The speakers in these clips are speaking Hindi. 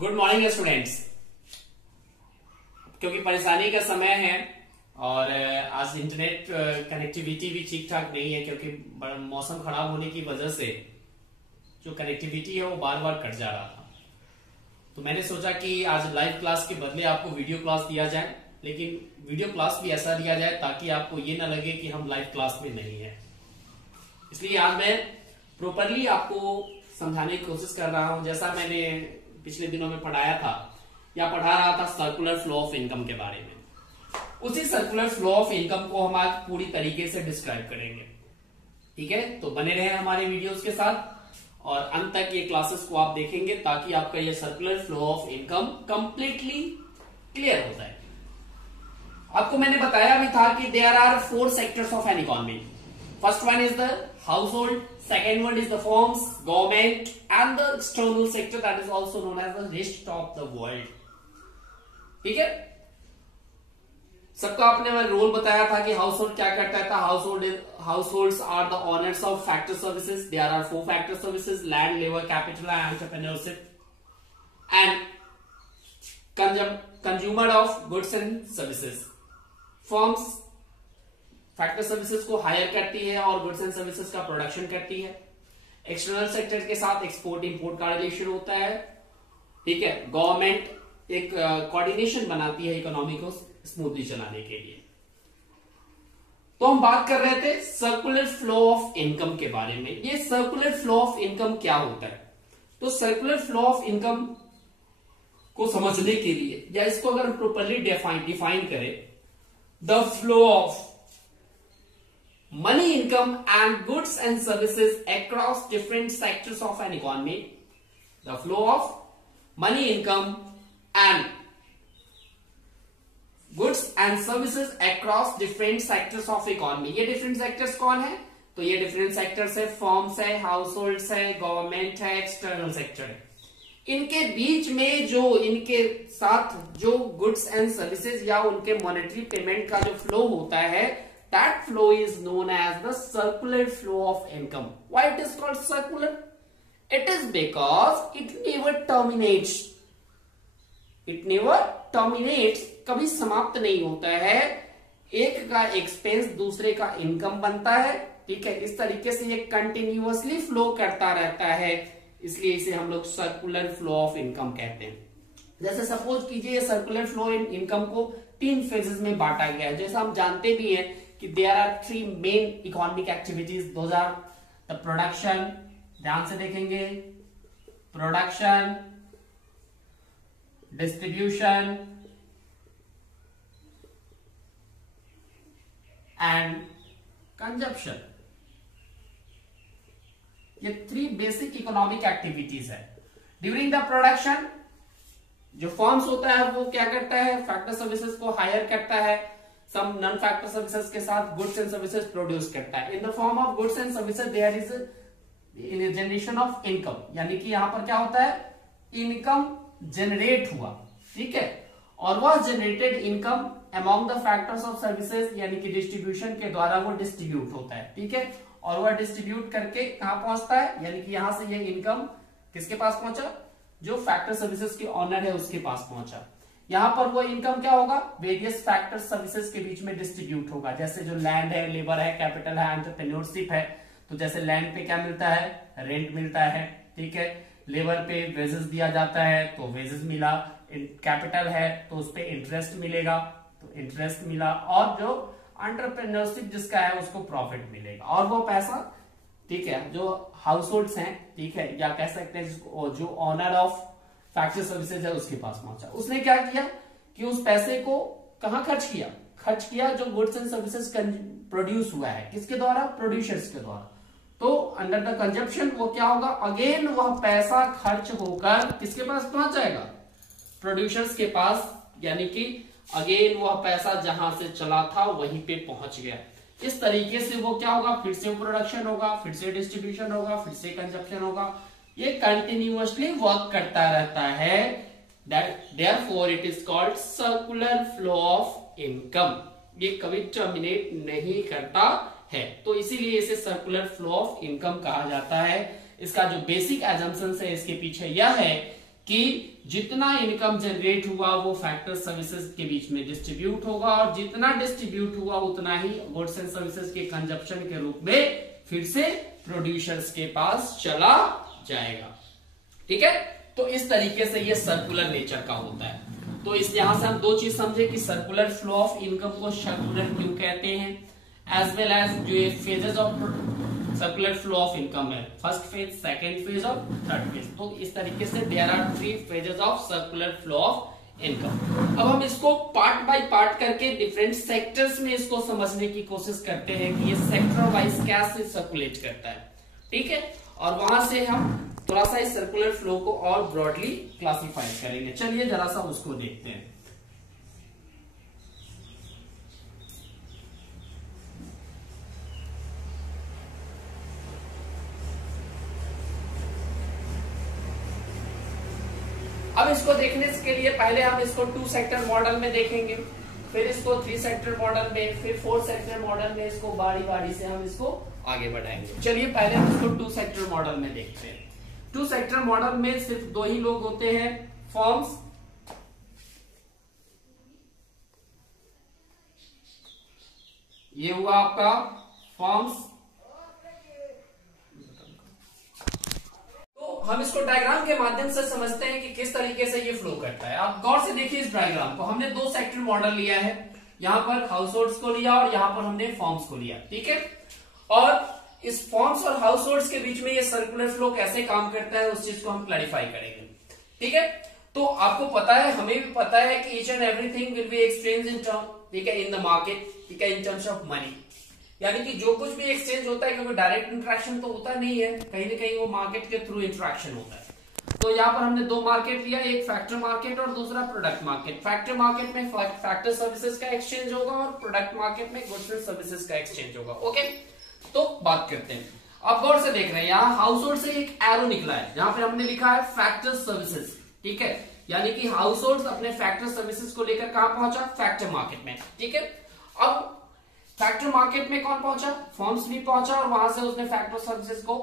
Good morning students. क्योंकि परेशानी का समय है और आज इंटरनेट कनेक्टिविटी भी ठीक ठाक नहीं है, क्योंकि मौसम खराब होने की वजह से जो कनेक्टिविटी है वो बार बार कट जा रहा था। तो मैंने सोचा कि आज लाइव क्लास के बदले आपको वीडियो क्लास दिया जाए, लेकिन वीडियो क्लास भी ऐसा दिया जाए ताकि आपको ये ना लगे कि हम लाइव क्लास में नहीं है। इसलिए आज मैं प्रॉपरली आपको समझाने की कोशिश कर रहा हूं, जैसा मैंने पिछले दिनों में पढ़ाया था या पढ़ा रहा था सर्कुलर फ्लो ऑफ इनकम के बारे में। उसी सर्कुलर फ्लो ऑफ इनकम को हम आज पूरी तरीके से डिस्क्राइब करेंगे। ठीक है, तो बने रहे हमारे वीडियोस के साथ और अंत तक ये क्लासेस को आप देखेंगे ताकि आपका ये circular flow of income completely clear हो जाए। आपको मैंने बताया भी था कि there are 4 sectors of an economy. First one is the household, second one is the firms, government and the external sector that is also known as the rest of the world। ठीक है, सबका अपने रोल बताया था कि हाउसहोल्ड क्या करता था। Households are the owners of factor services. There are 4 factor services: land, labour, capital and entrepreneurship. And consumer of goods and services. Firms factor services को हायर करती है और गुड्स एंड सर्विसेज का प्रोडक्शन करती है। एक्सटर्नल सेक्टर के साथ एक्सपोर्ट इंपोर्ट का रिलेशन होता है। ठीक है, गवर्नमेंट एक कोऑर्डिनेशन बनाती है इकोनॉमी को स्मूथली चलाने के लिए। तो हम बात कर रहे थे सर्कुलर फ्लो ऑफ इनकम के बारे में। ये सर्कुलर फ्लो ऑफ इनकम क्या होता है? तो सर्कुलर फ्लो ऑफ इनकम को समझने के लिए या इसको अगर हम प्रॉपरली डिफाइन करें, the flow of money income and goods and services across different sectors of an economy. The flow of money income and goods and services across different sectors of economy. ये different sectors कौन है? तो ये different sectors है, firms है, households है, government है, external sector है। इनके बीच में जो इनके साथ जो goods and services या उनके monetary payment का जो flow होता है, that flow is known as the circular flow of income. Why it is called circular? It is because it never terminates. It never terminates. कभी समाप्त नहीं होता है। एक का एक्सपेंस दूसरे का इनकम बनता है। ठीक है, इस तरीके से ये कंटिन्यूअसली फ्लो करता रहता है, इसलिए इसे हम लोग सर्कुलर फ्लो ऑफ इनकम कहते हैं। जैसे सपोज कीजिए सर्कुलर फ्लो इन इनकम को 3 फेजेस में बांटा गया है। जैसा हम जानते भी हैं कि there are 3 main economic activities. Those are the production, ध्यान से देखेंगे, प्रोडक्शन, डिस्ट्रीब्यूशन एंड कंजप्शन। ये 3 बेसिक इकोनॉमिक एक्टिविटीज है। ड्यूरिंग द प्रोडक्शन जो फर्म्स होता है वो क्या करता है? फैक्टर सर्विसेज को हायर करता है, सम नॉन फैक्टर सर्विसेज के साथ गुड्स एंड सर्विसेज प्रोड्यूस करता है। In the form of goods and services there is generation of income, यानी कि यहां पर क्या होता है? इनकम जनरेट हुआ। ठीक है, और वह generated income among the factors of services यानी कि डिस्ट्रीब्यूशन के द्वारा वो डिस्ट्रीब्यूट होता है। ठीक है, और वह डिस्ट्रीब्यूट करके कहां पहुंचता है? यानी कि यहां से ये इनकम किसके पास पहुंचा? जो फैक्टर सर्विसेज के ऑनर है उसके पास पहुंचा। यहां पर वो इनकम क्या होगा? वेरियस फैक्टर सर्विसेज के बीच में डिस्ट्रीब्यूट होगा। जैसे जो लैंड है, लेबर है, कैपिटल है, एंटरप्रेन्योरशिप है। तो जैसे लैंड पे क्या मिलता है? रेंट मिलता है। ठीक है, लेबर पे वेजेस दिया जाता है तो वेजेस मिला। कैपिटल है तो उस पे इंटरेस्ट मिलेगा तो इंटरेस्ट मिला, और जो एंटरप्रेन्योरशिप जिसका है उसको प्रॉफिट मिलेगा। और वो पैसा, ठीक है, जो हाउसहोल्ड्स हैं, ठीक है, या कह सकते हैं जो ऑनर ऑफ फैक्टर सर्विसेज है उसके पास पहुंचा। उसने क्या किया कि उस पैसे को कहां खर्च किया? खर्च किया जो गुड्स एंड सर्विसेज प्रोड्यूस हुआ है, किसके द्वारा? प्रोड्यूसर्स के द्वारा। तो अंडर द कंजप्शन वो क्या होगा? अगेन वह पैसा खर्च होकर किसके पास पहुंच जाएगा? प्रोड्यूसर्स के पास, यानी कि अगेन वह पैसा जहां से चला था वहीं पे पहुंच गया। इस तरीके से वो क्या होगा? फिर से प्रोडक्शन होगा, फिर से डिस्ट्रीब्यूशन होगा, फिर से कंजप्शन होगा। ये कंटिन्यूअसली वर्क करता रहता है। Therefore it is called circular flow of income। ये कभी टर्मिनेट नहीं करता है, तो इसीलिए इसे सर्कुलर फ्लो ऑफ इनकम कहा जाता है। इसका जो बेसिक एजम्पशन है इसके पीछे यह है कि जितना इनकम जनरेट हुआ वो फैक्टर सर्विसेज के बीच में डिस्ट्रीब्यूट होगा, और जितना डिस्ट्रीब्यूट हुआ उतना ही गुड्स एंड सर्विसेज के कंजप्शन के रूप में फिर से प्रोड्यूसर्स के पास चला जाएगा। ठीक है, तो इस तरीके से ये सर्कुलर नेचर का होता है। तो इस यहां से हम दो चीज समझे कि सर्कुलर फ्लो ऑफ इनकम को सर्कुलर क्यों कहते हैं, एज वेल एज जो ये phases of circular flow of income है, फर्स्ट फेज, सेकेंड फेज और थर्ड फेज। तो इस तरीके से there are 3 phases of circular flow of income. अब हम इसको पार्ट बाय पार्ट करके डिफरेंट सेक्टर्स में इसको समझने की कोशिश करते हैं कि ये सेक्टर वाइज कैसे सर्कुलेट करता है। ठीक है, और वहां से हम थोड़ा सा इस सर्कुलर फ्लो को और ब्रॉडली क्लासिफाई करेंगे। चलिए जरा सा उसको देखते हैं। अब इसको देखने के लिए पहले हम इसको 2 सेक्टर मॉडल में देखेंगे, फिर इसको 3 सेक्टर मॉडल में, फिर 4 सेक्टर मॉडल में, इसको बारी बारी से हम इसको आगे बढ़ाएंगे। चलिए पहले हम इसको 2 सेक्टर मॉडल में देखते हैं। 2 सेक्टर मॉडल में सिर्फ 2 ही लोग होते हैं, फर्म्स ये हुआ आपका फर्म्स। तो हम इसको डायग्राम के माध्यम से समझते हैं कि किस तरीके से ये फ्लो करता है। आप गौर से देखिए इस डायग्राम को, हमने 2 सेक्टर मॉडल लिया है, यहां पर हाउस होल्ड्स को लिया और यहां पर हमने फर्म्स को लिया। ठीक है, और इस फर्म्स और हाउस होल्ड्स के बीच में ये सर्कुलर फ्लो कैसे काम करता है उस चीज को हम क्लैरिफाई करेंगे। ठीक है, तो आपको पता है, हमें भी पता है कि each and everything will be exchange in term, ठीक है, इन द मार्केट, ठीक है, इन टर्म्स ऑफ मनी। यानी कि जो कुछ भी एक्सचेंज होता है, क्योंकि डायरेक्ट इंटरेक्शन तो होता नहीं है, कहीं ना कहीं वो मार्केट के थ्रू इंटरेक्शन होता है। तो यहाँ पर हमने 2 मार्केट लिया, एक फैक्टर मार्केट और दूसरा प्रोडक्ट मार्केट। फैक्टर मार्केट में फैक्टर सर्विसेज का एक्सचेंज होगा और प्रोडक्ट मार्केट में गुड्स एंड सर्विसेज का एक्सचेंज होगा। ओके, तो बात करते हैं। अब गौर से देख रहे हैं, यहाँ हाउस होल्ड से एक एरो निकला है, जहां पर हमने लिखा है फैक्टर सर्विसेज। ठीक है, यानी कि हाउस होल्ड अपने फैक्टर सर्विसेज को लेकर कहां पहुंचा, फैक्टर मार्केट में। ठीक है, अब फैक्टर मार्केट में कौन पहुंचा, फर्म्स भी पहुंचा, और वहां से उसने फैक्टर सर्विसेज को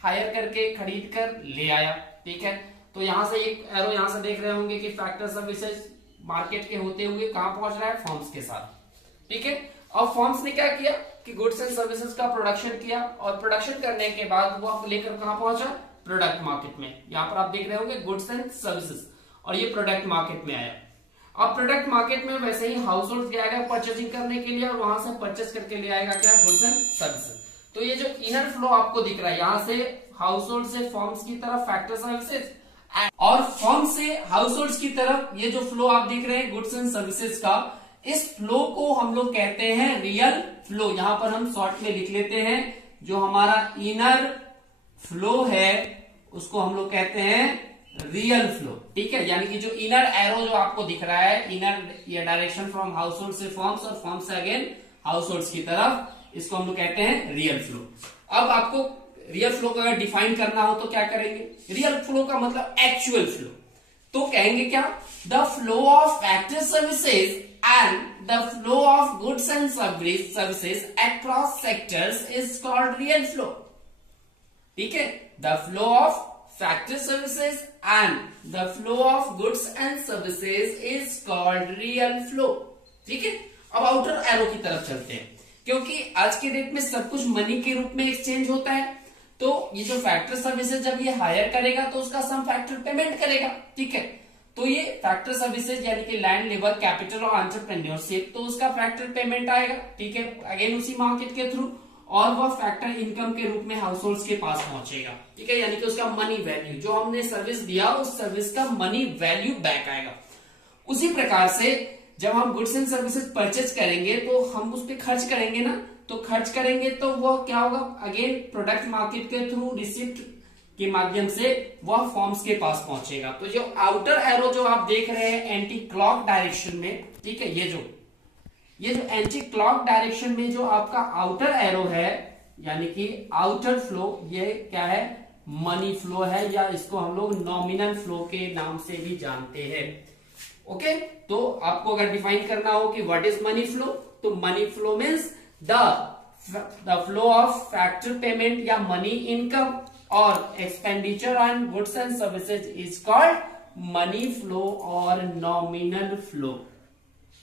हायर करके खरीद कर ले आया। ठीक है, तो यहां से एक एरो यहां से देख रहे होंगे कि फैक्टर सर्विसेज मार्केट के होते हुए कहां पहुंच रहा है, फर्म्स के साथ। ठीक है, अब फर्म्स ने क्या किया कि गुड्स एंड सर्विसेज का प्रोडक्शन किया, और प्रोडक्शन करने के बाद वो आप लेकर कहां पहुंचा, प्रोडक्ट मार्केट में। यहां पर आप देख रहे होंगे गुड्स एंड सर्विसेज, और ये प्रोडक्ट मार्केट में आया। अब प्रोडक्ट मार्केट में वैसे ही हाउस होल्ड जाएगा परचेजिंग करने के लिए, और वहां से परचेज करके ले आएगा क्या, गुड्स एंड सर्विसेज। तो ये जो इनर फ्लो आपको दिख रहा है, यहां से हाउस होल्ड से फर्म्स की तरफ फैक्टर सर्विसेज, और फर्म से हाउस होल्ड की तरफ ये जो फ्लो आप देख रहे हैं गुड्स एंड सर्विसेज का, इस फ्लो को हम लोग कहते हैं रियल फ्लो। यहां पर हम शॉर्ट में लिख लेते हैं, जो हमारा इनर फ्लो है उसको हम लोग कहते हैं रियल फ्लो। ठीक है, यानी कि जो इनर एरो जो आपको दिख रहा है, इनर ये डायरेक्शन फ्रॉम हाउस होल्ड से फर्म्स और फर्म्स से अगेन हाउस होल्ड की तरफ, इसको हम लोग कहते हैं रियल फ्लो। अब आपको रियल फ्लो को अगर डिफाइन करना हो तो क्या करेंगे, रियल फ्लो का मतलब एक्चुअल फ्लो। तो कहेंगे क्या, the flow of factor services and the flow of goods and services across sectors is called real flow. ठीक है, the flow of factor services and the flow of goods and services is called real flow. ठीक है, अब आउटर एरो की तरफ चलते हैं, क्योंकि आज के डेट में सब कुछ मनी के रूप में एक्सचेंज होता है। तो ये जो फैक्टर सर्विसेज जब ये हायर करेगा तो उसका सम फैक्टर पेमेंट करेगा। ठीक है, तो ये फैक्टर सर्विसेज यानी कि लैंड, लेबर, कैपिटल और एंटरप्रेन्योरशिप, तो उसका फैक्टर पेमेंट आएगा। ठीक है, अगेन उसी मार्केट के थ्रू, और वह फैक्टर इनकम के रूप में हाउस होल्ड्स के पास पहुंचेगा। ठीक है, यानी कि उसका मनी वैल्यू, जो हमने सर्विस दिया उस सर्विस का मनी वैल्यू बैक आएगा। उसी प्रकार से जब हम गुड्स एंड सर्विसेज परचेज करेंगे तो हम उस पर खर्च करेंगे ना, तो खर्च करेंगे तो वह क्या होगा, अगेन प्रोडक्ट मार्केट के थ्रू रिसिप्ट के माध्यम से वह फॉर्म्स के पास पहुंचेगा। तो जो आउटर एरो जो आप देख रहे हैं एंटी क्लॉक डायरेक्शन में, ठीक है, ये जो एंटी क्लॉक डायरेक्शन में जो आपका आउटर एरो है, यानी कि आउटर फ्लो, ये क्या है, मनी फ्लो है, या इसको हम लोग नॉमिनल फ्लो के नाम से भी जानते हैं। ओके, तो आपको अगर डिफाइन करना हो कि व्हाट इज मनी फ्लो, तो money flow means the flow of factor payment या मनी इनकम और expenditure on goods and services is called money flow और नॉमिनल फ्लो।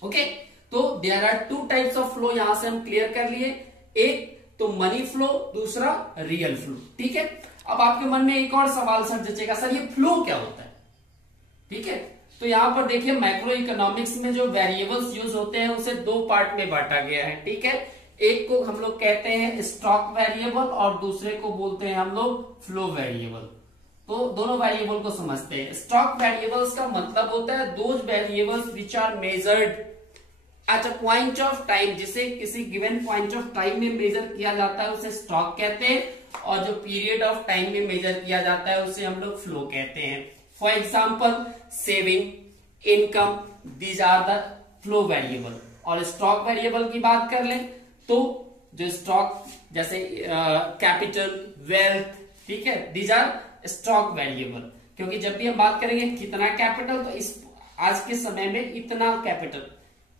ओके, तो there are two types of flow, यहां से हम क्लियर कर लिए, एक तो मनी फ्लो, दूसरा रियल फ्लो। ठीक है, अब आपके मन में एक और सवाल सर जचेगा, सर ये फ्लो क्या होता है? ठीक है, तो यहां पर देखिए मैक्रो इकोनॉमिक्स में जो वेरिएबल्स यूज होते हैं उसे दो पार्ट में बांटा गया है। ठीक है, एक को हम लोग कहते हैं स्टॉक वेरिएबल और दूसरे को बोलते हैं हम लोग फ्लो वेरिएबल। तो दोनों वेरिएबल को समझते हैं। स्टॉक वेरिएबल्स का मतलब होता है those variables which are measured at a point of time, जिसे किसी गिवन पॉइंट ऑफ टाइम में मेजर किया जाता है उसे स्टॉक कहते हैं, और जो पीरियड ऑफ टाइम में मेजर किया जाता है उसे हम लोग फ्लो कहते हैं। For example saving, income, these are the flow variable. और स्टॉक वेरिएबल की बात कर लें तो जो स्टॉक जैसे कैपिटल, वेल्थ, ठीक है, दीज आर स्टॉक वेरिएबल। क्योंकि जब भी हम बात करेंगे कितना कैपिटल, तो इस आज के समय में इतना कैपिटल,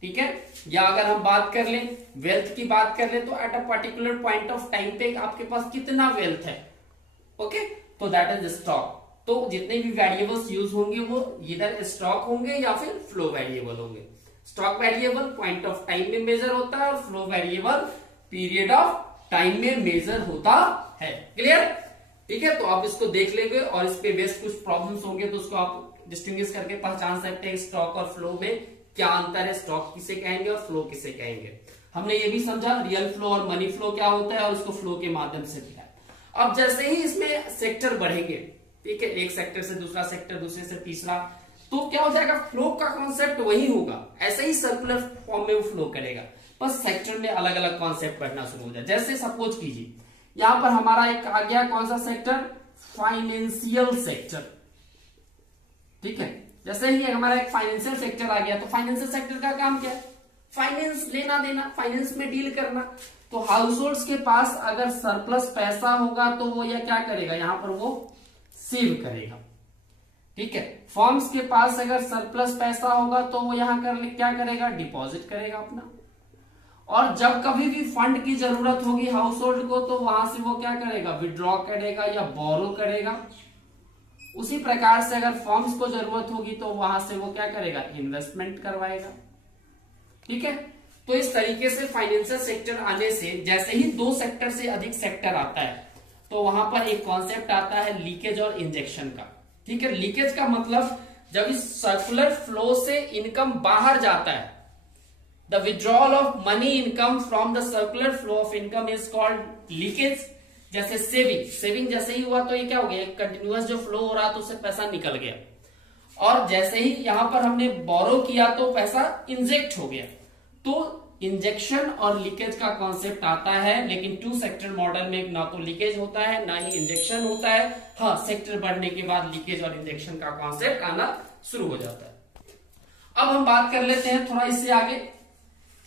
ठीक है। या अगर हम बात कर लें वेल्थ की बात कर लें तो at a particular point of time पे आपके पास कितना वेल्थ है, ओके, तो दैट इज स्टॉक। तो जितने भी वेरिएबल्स यूज होंगे वो इधर स्टॉक होंगे या फिर फ्लो वेरिएबल होंगे। Stock variable point of time में मेजर होता है और flow variable period of time में मेजर होता है। क्लियर? ठीक है, तो आप इसको देख लेंगे और इस पे बेस्ड कुछ प्रॉब्लम्स होंगे तो उसको आप डिस्टिंग्विश करके पहचान सकते हैं स्टॉक और फ्लो में क्या अंतर है, स्टॉक किसे कहेंगे और फ्लो किसे कहेंगे। हमने ये भी समझा रियल फ्लो और मनी फ्लो क्या होता है और उसको फ्लो के माध्यम से दिया। अब जैसे ही इसमें सेक्टर बढ़ेंगे, ठीक है, एक सेक्टर से दूसरा सेक्टर, दूसरे से तीसरा, तो क्या हो जाएगा, फ्लो का कॉन्सेप्ट वही होगा, ऐसे ही सर्कुलर फॉर्म में वो फ्लो करेगा, बस सेक्टर में अलग अलग कॉन्सेप्ट पढ़ना शुरू हो जाए। जैसे सपोज कीजिए यहां पर हमारा एक आ गया कौन सा सेक्टर, फाइनेंशियल सेक्टर। ठीक है, जैसे ही हमारा एक फाइनेंशियल सेक्टर आ गया तो फाइनेंशियल सेक्टर का काम क्या है, फाइनेंस, लेना देना, फाइनेंस में डील करना। तो हाउस होल्ड्स के पास अगर सरप्लस पैसा होगा तो वो यह क्या करेगा, यहां पर वो सेव करेगा। ठीक है, फर्म्स के पास अगर सरप्लस पैसा होगा तो वो यहां क्या करेगा, डिपॉजिट करेगा अपना। और जब कभी भी फंड की जरूरत होगी हाउस होल्ड को तो वहां से वो क्या करेगा, विड्रॉ करेगा या बोरो करेगा। उसी प्रकार से अगर फर्म्स को जरूरत होगी तो वहां से वो क्या करेगा, इन्वेस्टमेंट करवाएगा। ठीक है, तो इस तरीके से फाइनेंशियल सेक्टर आने से जैसे ही दो सेक्टर से अधिक सेक्टर आता है तो वहां पर एक कॉन्सेप्ट आता है लीकेज और इंजेक्शन का। ठीक है, लीकेज का मतलब जब इस सर्कुलर फ्लो से इनकम बाहर जाता है, the withdrawal of money income from the circular flow of income is called leakage. जैसे सेविंग जैसे ही हुआ तो ये क्या हो गया, कंटिन्यूअस जो फ्लो हो रहा तो उससे पैसा निकल गया। और जैसे ही यहां पर हमने बोरो किया तो पैसा इंजेक्ट हो गया। तो इंजेक्शन और लीकेज का कॉन्सेप्ट आता है, लेकिन टू सेक्टर मॉडल में ना तो लीकेज होता है ना ही इंजेक्शन होता है। हाँ, सेक्टर बढ़ने के बाद लीकेज और इंजेक्शन का कॉन्सेप्ट आना शुरू हो जाता है। अब हम बात कर लेते हैं थोड़ा इससे आगे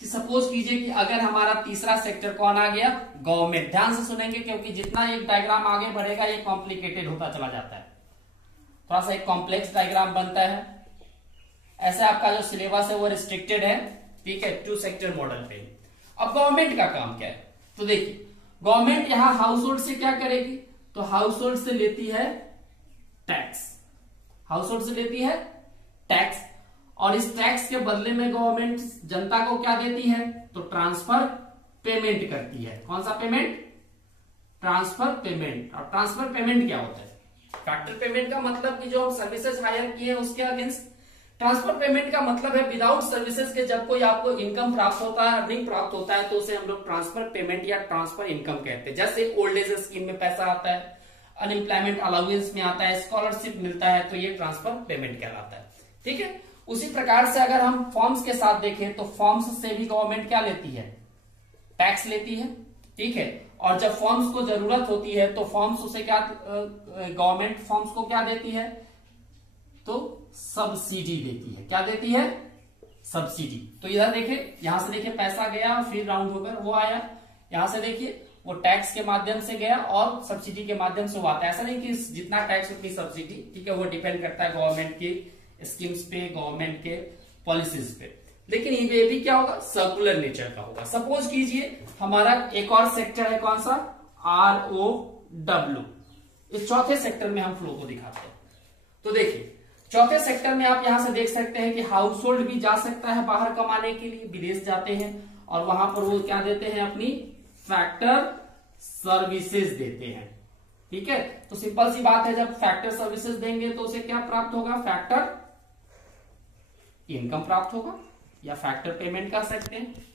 कि सपोज कीजिए कि अगर हमारा तीसरा सेक्टर कौन आ गया, गवर्नमेंट। ध्यान से सुनेंगे क्योंकि जितना एक डायग्राम आगे बढ़ेगा ये कॉम्प्लिकेटेड होता चला जाता है, थोड़ा सा एक कॉम्प्लेक्स डायग्राम बनता है। ऐसे आपका जो सिलेबस है वो रिस्ट्रिक्टेड है, ठीक है, टू सेक्टर मॉडल पे। अब गवर्नमेंट का काम क्या है, तो देखिए गवर्नमेंट यहां हाउस होल्ड से क्या करेगी, तो हाउस होल्ड से लेती है टैक्स, हाउस होल्ड से लेती है टैक्स, और इस टैक्स के बदले में गवर्नमेंट जनता को क्या देती है, तो ट्रांसफर पेमेंट करती है। कौन सा पेमेंट, ट्रांसफर पेमेंट। और ट्रांसफर पेमेंट क्या होता है, फैक्टर पेमेंट का मतलब कि जो हम सर्विसेज हायर किए हैं उसके अगेंस्ट। ट्रांसफर पेमेंट का मतलब है विदाउट सर्विसेज के जब कोई आपको इनकम प्राप्त होता है, अर्निंग प्राप्त होता है, तो उसे हम लोग ट्रांसफर पेमेंट या ट्रांसफर इनकम कहते हैं। जैसे ओल्ड एज स्कीम में पैसा आता है, अनएम्प्लॉयमेंट अलाउंस में आता है, स्कॉलरशिप मिलता है, तो ये ट्रांसफर पेमेंट कहलाता है। ठीक है, उसी प्रकार से अगर हम फॉर्म्स के साथ देखें तो फॉर्म्स से भी गवर्नमेंट क्या लेती है, टैक्स लेती है। ठीक है, और जब फॉर्म्स को जरूरत होती है तो फॉर्म्स उसे क्या, गवर्नमेंट फॉर्म्स को क्या देती है, तो सब्सिडी देती है। क्या देती है, सब्सिडी। तो इधर देखिए, यहां से देखिए पैसा गया फिर राउंड होकर वो आया, यहां से देखिए वो टैक्स के माध्यम से गया और सब्सिडी के माध्यम से वो आता है। ऐसा नहीं कि जितना टैक्स उतनी सब्सिडी, ठीक है, वो डिपेंड करता है गवर्नमेंट की स्कीम्स पे, गवर्नमेंट के पॉलिसीज पे। लेकिन ये भी क्या होगा, सर्कुलर नेचर का होगा। सपोज कीजिए हमारा एक और सेक्टर है, कौन सा, ROW। इस चौथे सेक्टर में हम फ्लो को दिखाते हैं। तो देखिए चौथे सेक्टर में आप यहां से देख सकते हैं कि हाउस होल्ड भी जा सकता है बाहर कमाने के लिए, विदेश जाते हैं और वहां पर वो क्या देते हैं, अपनी फैक्टर सर्विसेज देते हैं। ठीक है, तो सिंपल सी बात है, जब फैक्टर सर्विसेज देंगे तो उसे क्या प्राप्त होगा, फैक्टर इनकम प्राप्त होगा या फैक्टर पेमेंट कर सकते हैं।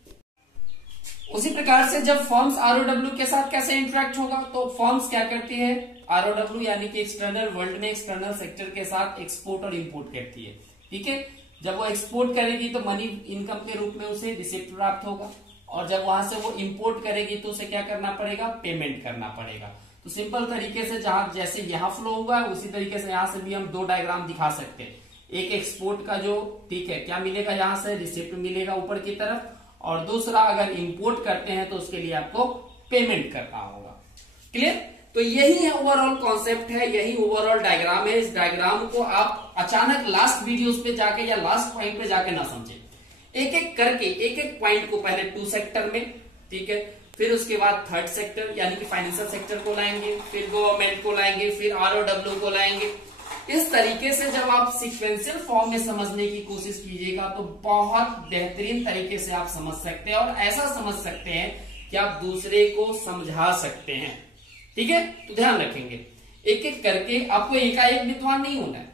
उसी प्रकार से जब फर्म्स आरओडब्ल्यू के साथ कैसे इंटरेक्ट होगा, तो फर्म्स क्या करती है, आरओडब्ल्यू यानी कि एक्सटर्नल वर्ल्ड में एक्सटर्नल सेक्टर के साथ एक्सपोर्ट और इंपोर्ट करती है। ठीक है, जब वो एक्सपोर्ट करेगी तो मनी इनकम के रूप में उसे रिसिप्ट प्राप्त होगा, और जब वहां से वो इंपोर्ट करेगी तो उसे क्या करना पड़ेगा, पेमेंट करना पड़ेगा। तो सिंपल तरीके से जहां जैसे यहां फ्लो हुआ है उसी तरीके से यहां से भी हम दो डायग्राम दिखा सकते हैं। एक एक्सपोर्ट का जो, ठीक है, क्या मिलेगा, यहां से रिसिप्ट मिलेगा ऊपर की तरफ, और दूसरा अगर इंपोर्ट करते हैं तो उसके लिए आपको पेमेंट करना होगा। क्लियर? तो यही है ओवरऑल कॉन्सेप्ट है, यही ओवरऑल डायग्राम है। इस डायग्राम को आप अचानक लास्ट वीडियोस पे जाके या लास्ट पॉइंट पे जाके ना समझे, एक एक करके एक एक पॉइंट को पहले 2 सेक्टर में, ठीक है, फिर उसके बाद 3rd सेक्टर यानी कि फाइनेंशियल सेक्टर को लाएंगे, फिर गवर्नमेंट को लाएंगे, फिर आरओडब्ल्यू को लाएंगे। इस तरीके से जब आप सीक्वेंशियल फॉर्म में समझने की कोशिश कीजिएगा तो बहुत बेहतरीन तरीके से आप समझ सकते हैं, और ऐसा समझ सकते हैं कि आप दूसरे को समझा सकते हैं। ठीक है, तो ध्यान रखेंगे, एक एक करके, आपको एकाएक विद्वान नहीं होना है।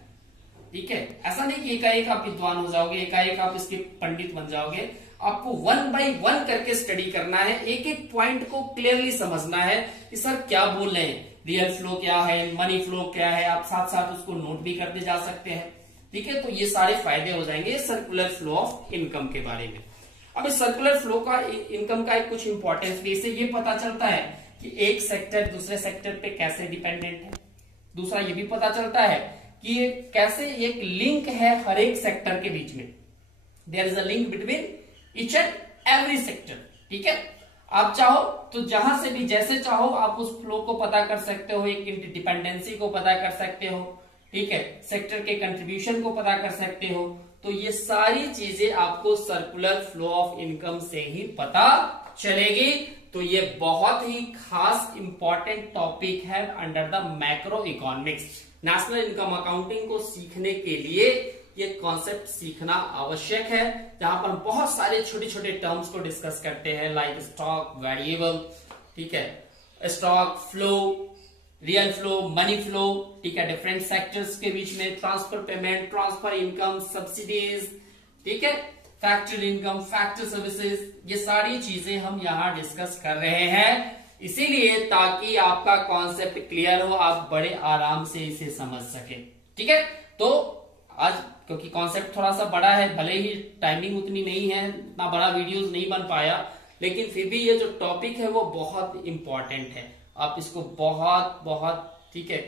ठीक है, ऐसा नहीं कि एकाएक आप विद्वान हो जाओगे, एकाएक आप इसके पंडित बन जाओगे। आपको 1 by 1 करके स्टडी करना है, एक एक पॉइंट को क्लियरली समझना है कि सर क्या बोल रहे हैं, रियल फ्लो क्या है, मनी फ्लो क्या है, आप साथ साथ उसको नोट भी करते जा सकते हैं। ठीक है, तो ये सारे फायदे हो जाएंगे सर्कुलर फ्लो ऑफ इनकम के बारे में। अब इस सर्कुलर फ्लो का इनकम का एक कुछ इंपॉर्टेंस भी, इससे ये पता चलता है कि एक सेक्टर दूसरे सेक्टर पे कैसे डिपेंडेंट है। दूसरा ये भी पता चलता है कि ये कैसे एक लिंक है हर एक सेक्टर के बीच में, there is a link between each and every sector. ठीक है, आप चाहो तो जहां से भी जैसे चाहो आप उस फ्लो को पता कर सकते हो, एक इंटरडिपेंडेंसी को पता कर सकते हो। ठीक है, सेक्टर के कंट्रीब्यूशन को पता कर सकते हो। तो ये सारी चीजें आपको सर्कुलर फ्लो ऑफ इनकम से ही पता चलेगी। तो ये बहुत ही खास इंपॉर्टेंट टॉपिक है under the macro economics. National income accounting को सीखने के लिए ये कॉन्सेप्ट सीखना आवश्यक है, जहां पर हम बहुत सारे छोटे छोटे टर्म्स को डिस्कस करते हैं, लाइक स्टॉक, वेरिएबल, ठीक है, stock flow, real flow, money flow, ठीक है, डिफरेंट सेक्टर्स के बीच में transfer payment, transfer income, subsidies, ठीक है, फैक्टर इनकम, फैक्टर सर्विसेज, ये सारी चीजें हम यहां डिस्कस कर रहे हैं, इसीलिए ताकि आपका कॉन्सेप्ट क्लियर हो, आप बड़े आराम से इसे समझ सके। ठीक है, तो आज क्योंकि कॉन्सेप्ट थोड़ा सा बड़ा है, भले ही टाइमिंग उतनी नहीं है, इतना बड़ा वीडियोस नहीं बन पाया, लेकिन फिर भी ये जो टॉपिक है वो बहुत इंपॉर्टेंट है। आप इसको बहुत बहुत, ठीक है,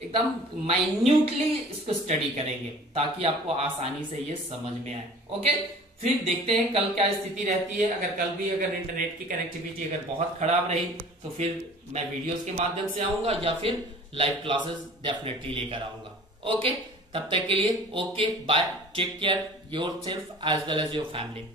एकदम माइन्यूटली इसको स्टडी करेंगे ताकि आपको आसानी से ये समझ में आए। ओके, फिर देखते हैं कल क्या स्थिति रहती है। अगर कल भी अगर इंटरनेट की कनेक्टिविटी अगर बहुत खराब रही तो फिर मैं वीडियोस के माध्यम से आऊंगा या फिर लाइव क्लासेस डेफिनेटली लेकर आऊंगा। ओके, तब तक के लिए okay bye, take care yourself as well as your family.